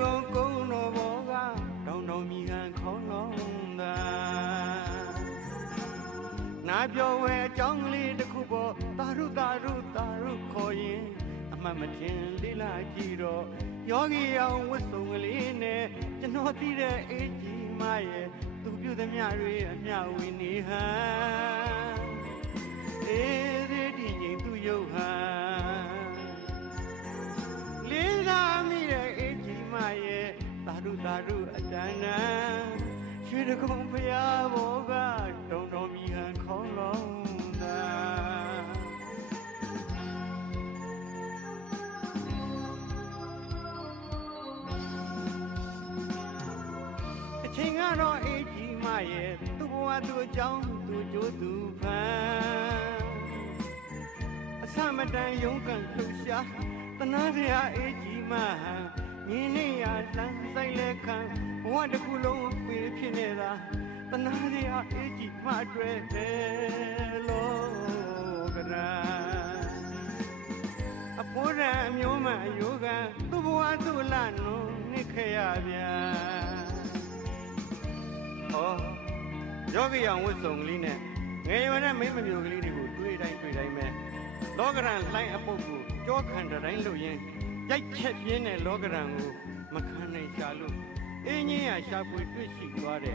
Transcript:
ကုန်ကုန်းတော်ဘောကတောင်တောင်မြည်ဟန်ခေါင်းလုံးသာနာပြောဝဲအကြောင်းကလေးတစ်ခုပေါ်တာရုတာရုတာရုခေါ်ရင်အမှတ်မထင်လေးလာကြည့်တော့ယောဂီအောင်ဝတ်စုံကလေးနဲ့ကျွန်တော်သိတဲ့အေးကြီးမရဲ့သူပြုသမျှတွေအမျှဝေနေဟန်အေးသေးဒီငိမ်သူရုပ်ဟန်လေးသာမိတဲ့အေးကြီးမရဲ့တာရုတာရုအတန်းတန်းရွှေတကုံဖျားဘောကတုံတော်မြည်ဟန်ခေါင်းလုံးသာအချိန်ကတော့အေးကြီးမရဲ့သူ့ဘဝသူ့အကြောင်းသူ့ကြိုးသူဖန်အဆမတန်ရုန်းကန်လှူရှားတနာစရာအေးကြီးမဟန်မြင်းနေရလမ်းဆိုင်လက်ခံဘဝတစ်ခုလုံးပြေဖြစ်နေတာတနာစရာအေးကြီးမတွေ့တယ်လို့ကရာအဖိုးရံအမျိုးမှအယောကသူ့ဘဝသူ့လနုံနိခေရဗျာဟောယောဂီအောင်ဝတ်စုံကလေးနဲ့ငယ်ရွယ်တဲ့မိမမျိုးကလေးတွေကိုတွေ့တိုင်းပဲလောကရန်လှိုင်းအပုပ်ကိုကြောခံတိုင်းလို့ရင်ရိုက်ချက်ပြင်းတဲ့လောကရန်ကိုမခံနိုင်ရှာလို့အင်းကြီးရရှာဖွေတွေ့ရှိသွားတဲ့